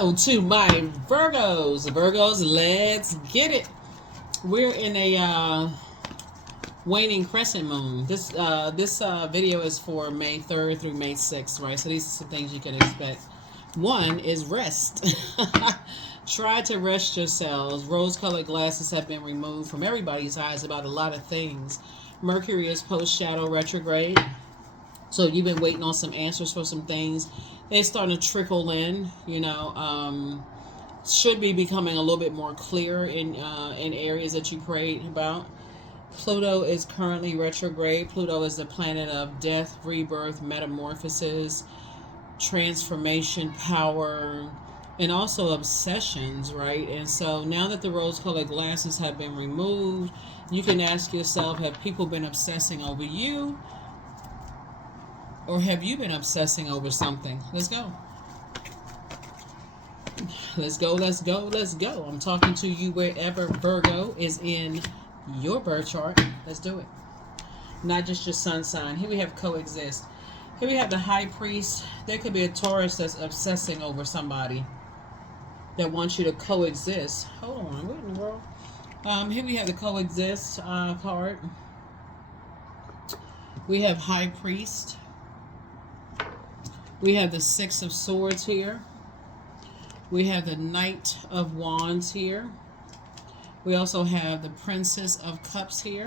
Hello to my Virgos. Virgos, let's get it. We're in a waning crescent moon. This video is for May 3rd through May 6th, right? So these are some things you can expect. One is rest. Try to rest yourselves. Rose-colored glasses have been removed from everybody's eyes about a lot of things. Mercury is post-shadow retrograde. So you've been waiting on some answers for some things. They're starting to trickle in, should be becoming a little bit more clear in areas that you prayed about. Pluto is currently retrograde. Pluto is the planet of death, rebirth, metamorphosis, transformation, power, and also obsessions, right? And so now that the rose-colored glasses have been removed, you can ask yourself, have people been obsessing over you? Or have you been obsessing over something? Let's go. Let's go, let's go, let's go. I'm talking to you wherever Virgo is in your birth chart. Let's do it. Not just your sun sign. Here we have coexist. Here we have the high priest. There could be a Taurus that's obsessing over somebody that wants you to coexist. Hold on, what in the world? Here we have the coexist card. We have high priest. We have the Six of Swords here. We have the Knight of Wands here. We also have the Princess of Cups here.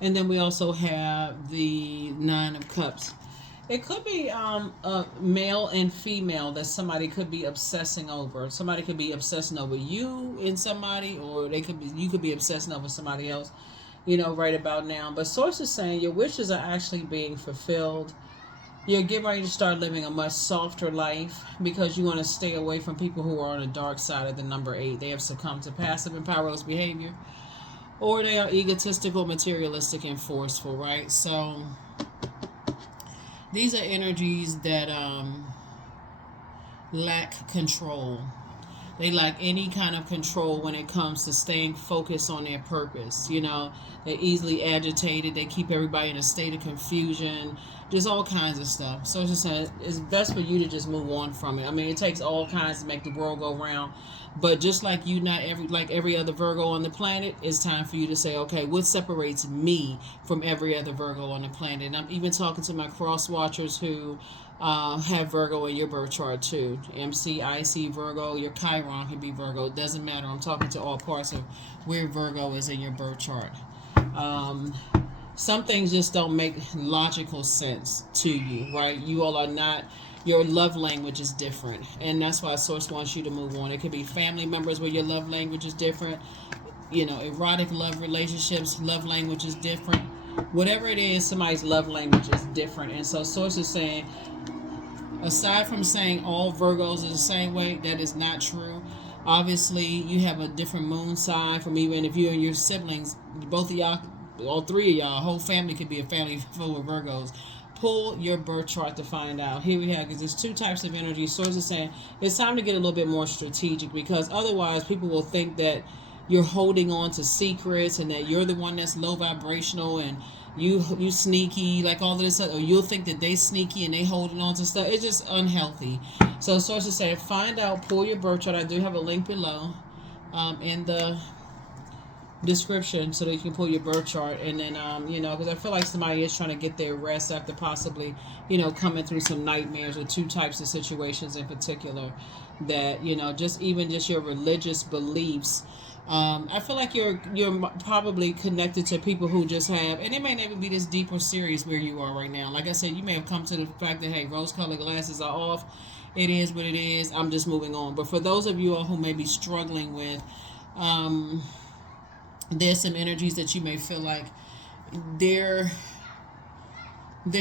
And then we also have the Nine of Cups. It could be a male and female that somebody could be obsessing over. Somebody could be obsessing over you and somebody, or you could be obsessing over somebody else, right about now. But source is saying your wishes are actually being fulfilled. You're getting ready to start living a much softer life because you want to stay away from people who are on the dark side of the number 8. They have succumbed to passive and powerless behavior, or they are egotistical, materialistic, and forceful, right? So these are energies that lack control. They lack any kind of control when it comes to staying focused on their purpose. They're easily agitated. They keep everybody in a state of confusion. Just all kinds of stuff. So it's best for you to just move on from it. I mean, it takes all kinds to make the world go round. But just like every other Virgo on the planet, it's time for you to say, okay, what separates me from every other Virgo on the planet? And I'm even talking to my cross watchers who have Virgo in your birth chart too. MC, IC, Virgo, your Chiron can be Virgo. It doesn't matter. I'm talking to all parts of where Virgo is in your birth chart. Some things just don't make logical sense to you, right? You all are not, your love language is different. And that's why Source wants you to move on. It could be family members where your love language is different. Erotic love relationships, love language is different. Whatever it is, somebody's love language is different. And so Source is saying, aside from saying all Virgos are the same way, that is not true. Obviously, you have a different moon sign from even if you and your siblings, both of y'all, all three of y'all, whole family could be a family full of Virgos. Pull your birth chart to find out. Here we have, because there's two types of energy. Source is saying it's time to get a little bit more strategic, because otherwise people will think that you're holding on to secrets and that you're the one that's low vibrational and you sneaky, like all of this stuff, or you'll think that they sneaky and they holding on to stuff. It's just unhealthy. So Source is saying find out, pull your birth chart. I do have a link below in the description so that you can pull your birth chart, and then because I feel like somebody is trying to get their rest after possibly coming through some nightmares, or two types of situations in particular that just your religious beliefs. I feel like you're probably connected to people who just have, and it may never be this deep or serious where you are right now. Like I said, you may have come to the fact that, hey, rose-colored glasses are off. It is what it is. I'm just moving on. But for those of you all who may be struggling with, there's some energies that you may feel like their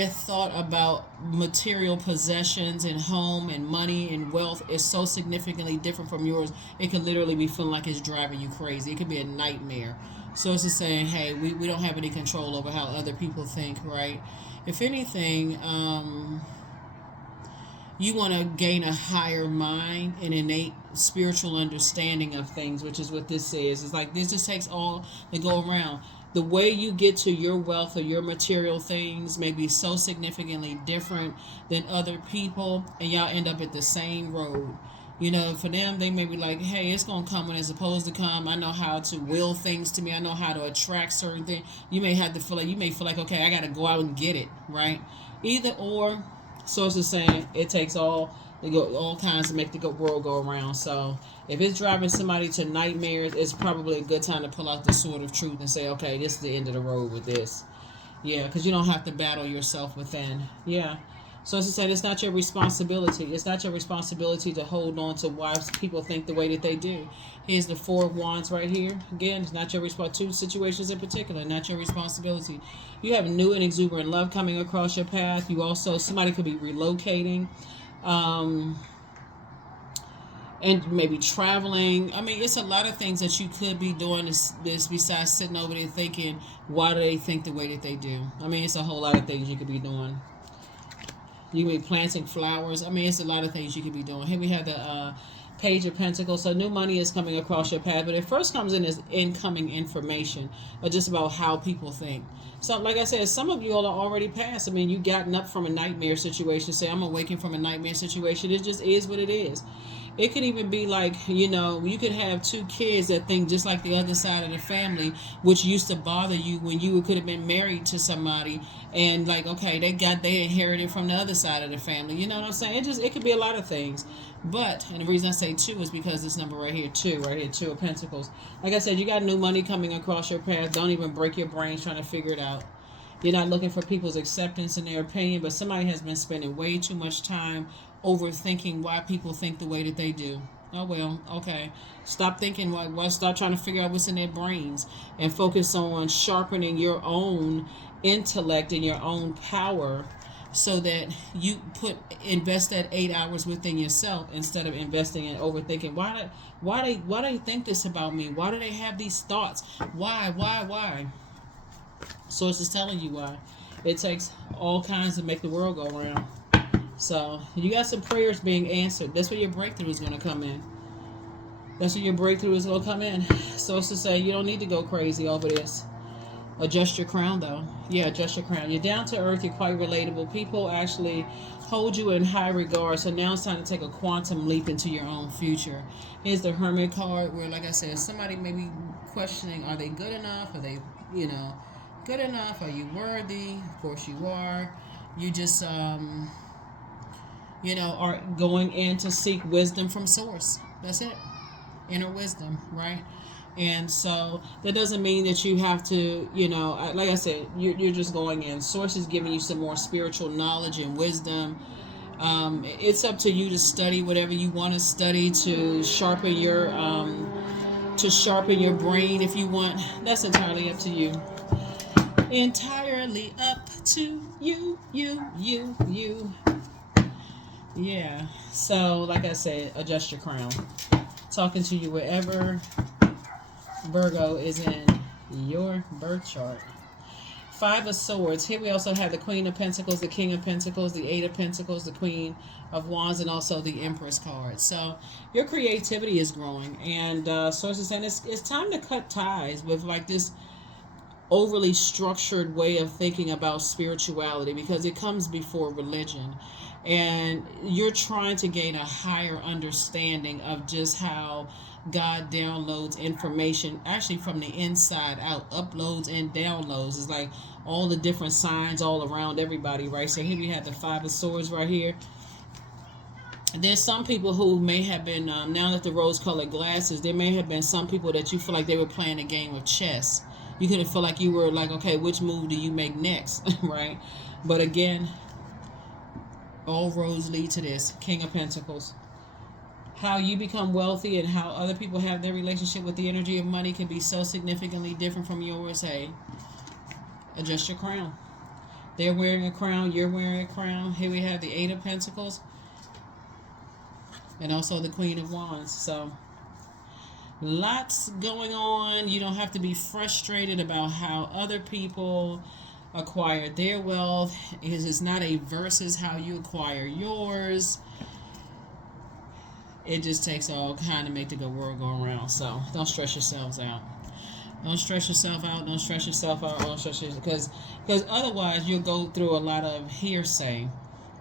thought about material possessions and home and money and wealth is so significantly different from yours. It can literally be feeling like it's driving you crazy. It could be a nightmare. So it's just saying, hey, we don't have any control over how other people think, right? If anything, you want to gain a higher mind and innate spiritual understanding of things, which is what this is. It's like this just takes all to go around. the way you get to your wealth or your material things may be so significantly different than other people, and y'all end up at the same road. You know, for them, they may be like, hey, it's going to come when it's supposed to come. I know how to will things to me. I know how to attract certain things. You may have to feel like, okay, I got to go out and get it, right? Either or, source is saying it takes all kinds to make the world go around. So if it's driving somebody to nightmares, it's probably a good time to pull out the sword of truth and say, okay, this is the end of the road with this. Yeah, because you don't have to battle yourself within. Yeah. So as I said, it's not your responsibility. It's not your responsibility to hold on to why people think the way that they do. Here's the Four of Wands right here. Again, it's not your responsibility. Two situations in particular, not your responsibility. You have new and exuberant love coming across your path. You also, somebody could be relocating. And maybe traveling. I mean, it's a lot of things that you could be doing this besides sitting over there thinking, why do they think the way that they do? I mean, it's a whole lot of things you could be doing. You could be planting flowers. I mean, it's a lot of things you could be doing. Here we have the Page of Pentacles. So new money is coming across your path, but it first comes in as incoming information, or just about how people think. So, like I said, some of you all are already past. I mean, you gotten up from a nightmare situation. Say, I'm awakened from a nightmare situation. It just is what it is. It could even be like, you know, you could have two kids that think just like the other side of the family, which used to bother you when you could have been married to somebody, and like, okay, they inherited from the other side of the family. You know what I'm saying? It could be a lot of things. But, and the reason I say two is because this number right here, two of Pentacles. Like I said, you got new money coming across your path. Don't even break your brains trying to figure it out. You're not looking for people's acceptance and their opinion, but somebody has been spending way too much time overthinking why people think the way that they do. Oh, well, okay. Stop thinking, stop trying to figure out what's in their brains and focus on sharpening your own intellect and your own power, so that you invest that 8 hours within yourself instead of investing in overthinking. Why they think this about me? Why do they have these thoughts? Why? Source is telling you why. It takes all kinds to make the world go around. So you got some prayers being answered. That's where your breakthrough is going to come in. That's where your breakthrough is going to come in. Source to say you don't need to go crazy over this. Adjust your crown, though. Yeah, adjust your crown. You're down to earth. You're quite relatable. People actually hold you in high regard. So now it's time to take a quantum leap into your own future. Here's the Hermit card, where, like I said, somebody may be questioning, are they good enough? Are they, good enough? Are you worthy? Of course you are. You just, are going in to seek wisdom from source. That's it. Inner wisdom, right? And so that doesn't mean that you have to, like I said, you're just going in. Source is giving you some more spiritual knowledge and wisdom. It's up to you to study whatever you want to study to sharpen your brain if you want. That's entirely up to you. Entirely up to you. Yeah. So, like I said, adjust your crown. Talking to you wherever Virgo is in your birth chart. Five of Swords. Here we also have the Queen of Pentacles, the King of Pentacles, the Eight of Pentacles, the Queen of Wands, and also the Empress card. So your creativity is growing, and sources saying it's time to cut ties with like this overly structured way of thinking about spirituality, because it comes before religion, and you're trying to gain a higher understanding of just how God downloads information actually from the inside out. Uploads and downloads. It's like all the different signs all around everybody, right? So here we have the Five of Swords right here. There's some people who may have been, now that the rose-colored glasses, there may have been some people that you feel like they were playing a game of chess. You could have felt like you were like, okay, which move do you make next, right? But again, all roads lead to this. King of Pentacles. How you become wealthy and how other people have their relationship with the energy of money can be so significantly different from yours. Hey, adjust your crown. They're wearing a crown. You're wearing a crown. Here we have the Eight of Pentacles. And also the Queen of Wands. So lots going on. You don't have to be frustrated about how other people acquire their wealth. It is not a versus how you acquire yours. It just takes all kind to make the good world go around. So don't stress yourselves out. Don't stress yourself out. Don't stress yourself out. Don't stress yourself because otherwise you'll go through a lot of hearsay.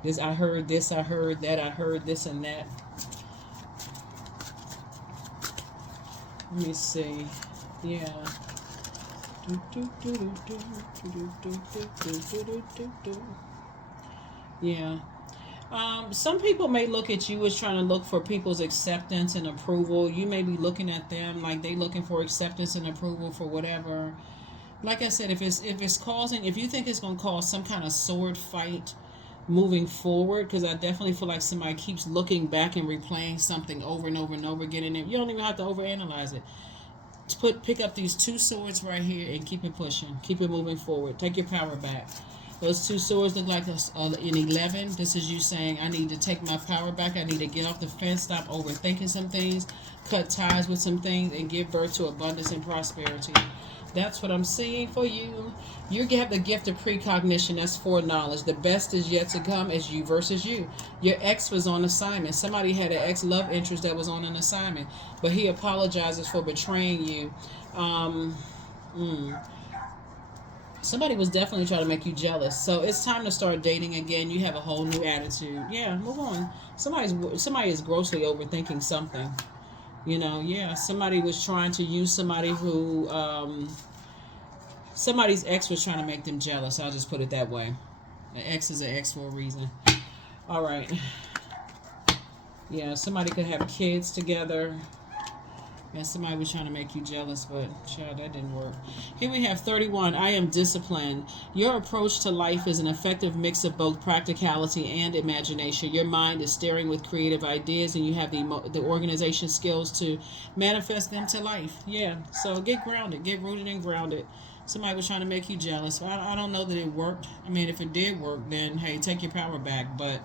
This I heard. This I heard. That I heard. This and that. Let me see. Yeah. Yeah. Some people may look at you as trying to look for people's acceptance and approval. You may be looking at them like they looking for acceptance and approval for whatever. Like I said, if you think it's gonna cause some kind of sword fight moving forward, because I definitely feel like somebody keeps looking back and replaying something over and over and over again, and you don't even have to overanalyze it. Pick up these two swords right here and keep it pushing, keep it moving forward. Take your power back. Those two swords look like an 11. This is you saying, I need to take my power back. I need to get off the fence, stop overthinking some things, cut ties with some things, and give birth to abundance and prosperity. That's what I'm seeing for you. You have the gift of precognition. That's foreknowledge. The best is yet to come as you versus you. Your ex was on assignment. Somebody had an ex-love interest that was on an assignment, but he apologizes for betraying you. Somebody was definitely trying to make you jealous. So it's time to start dating again. You have a whole new attitude. Yeah, move on. Somebody is grossly overthinking something. Yeah. Somebody was trying to use somebody who somebody's ex was trying to make them jealous. I'll just put it that way. An ex is an ex for a reason. All right. Yeah, somebody could have kids together. And somebody was trying to make you jealous, but child, that didn't work. Here we have 31. I am disciplined. Your approach to life is an effective mix of both practicality and imagination. Your mind is staring with creative ideas, and you have the organization skills to manifest them to life. Yeah, so get grounded. Get rooted and grounded. Somebody was trying to make you jealous. I don't know that it worked. I mean, if it did work, then, hey, take your power back, but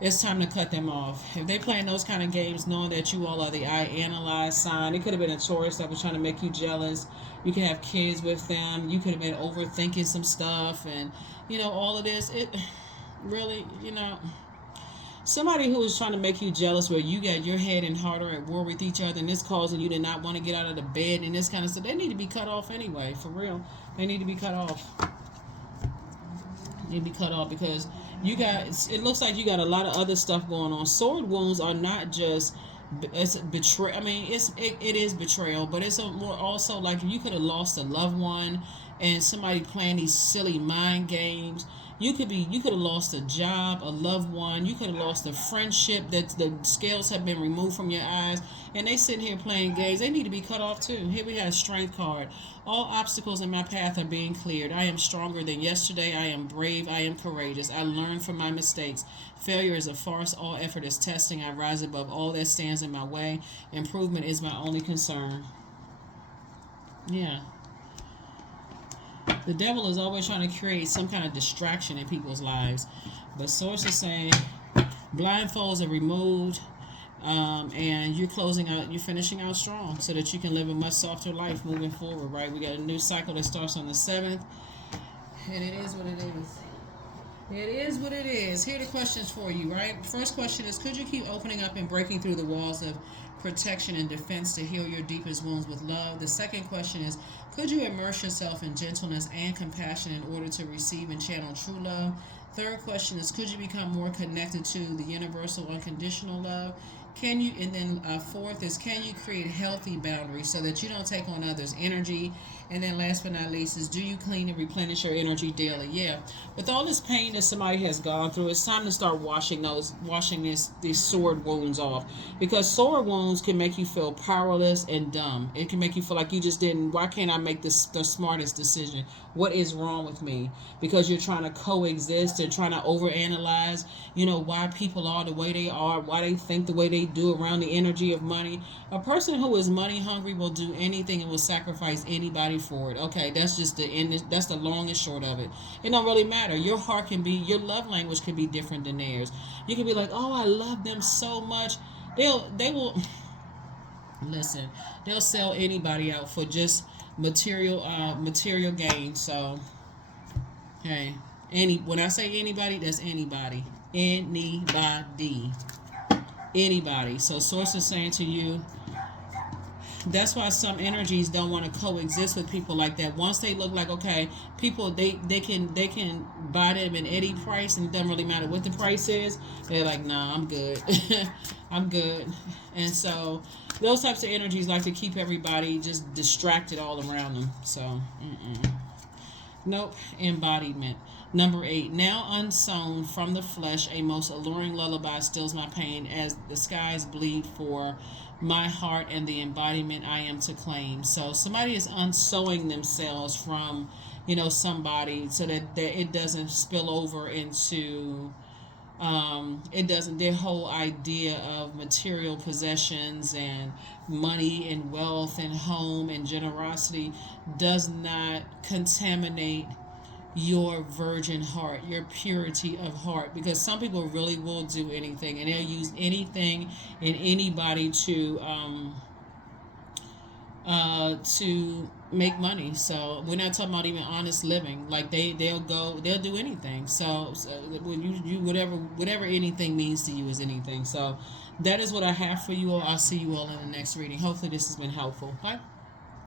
it's time to cut them off. If they're playing those kind of games, knowing that you all are the I analyze sign, it could have been a Taurus that was trying to make you jealous. You could have kids with them. You could have been overthinking some stuff, and all of this. It really, somebody who is trying to make you jealous, where you got your head and heart are at war with each other, and it's causing you to not want to get out of the bed and this kind of stuff. They need to be cut off anyway. For real, they need to be cut off. They need to be cut off because it looks like you got a lot of other stuff going on. Sword wounds are not just betrayal. I mean, it is betrayal, but it's more also like you could have lost a loved one, and somebody playing these silly mind games. You could have lost a job, a loved one. You could have lost a friendship that the scales have been removed from your eyes, and they sitting here playing games. They need to be cut off too. Here we have Strength card. All obstacles in my path are being cleared. I am stronger than yesterday. I am brave. I am courageous. I learn from my mistakes. Failure is a farce. All effort is testing. I rise above all that stands in my way. Improvement is my only concern. Yeah. The devil is always trying to create some kind of distraction in people's lives. But Source is saying blindfolds are removed, and you're finishing out strong so that you can live a much softer life moving forward, right? We got a new cycle that starts on the 7th, and it is what it is. It is what it is. Here are the questions for you, right? First question is, could you keep opening up and breaking through the walls of protection and defense to heal your deepest wounds with love? The second question is, could you immerse yourself in gentleness and compassion in order to receive and channel true love? Third question is, could you become more connected to the universal unconditional love? Fourth is, can you create healthy boundaries so that you don't take on others' energy? And then last but not least is, do you clean and replenish your energy daily? Yeah. With all this pain that somebody has gone through, it's time to start washing these sword wounds off. Because sword wounds can make you feel powerless and dumb. It can make you feel like you just why can't I make the smartest decision? What is wrong with me? Because you're trying to coexist and trying to overanalyze, why people are the way they are, why they think the way they do around the energy of money. A person who is money hungry will do anything and will sacrifice anybody for it. Okay, that's just that's the long and short of it. It don't really matter. Your love language can be different than theirs. You can be like, oh, I love them so much. They will listen. They'll sell anybody out for just material gain. So hey, when I say anybody, that's anybody. Anybody. So Source is saying to you, That's why some energies don't want to coexist with people like that. Once they look like, okay, people, they can buy them in any price, and it doesn't really matter what the price is. They're like, nah, I'm good. I'm good. And so those types of energies like to keep everybody just distracted all around them. So nope. Embodiment. Number 8. Now unsown from the flesh, a most alluring lullaby stills my pain as the skies bleed for my heart and the embodiment I am to claim. So somebody is unsewing themselves from, somebody, so that it doesn't spill over into, it doesn't, their whole idea of material possessions and money and wealth and home and generosity does not contaminate your virgin heart, your purity of heart, because some people really will do anything, and they'll use anything and anybody to make money. So we're not talking about even honest living. Like they'll do anything. So when you whatever anything means to you is anything. So that is what I have for you all. I'll see you all in the next reading. Hopefully this has been helpful. Bye.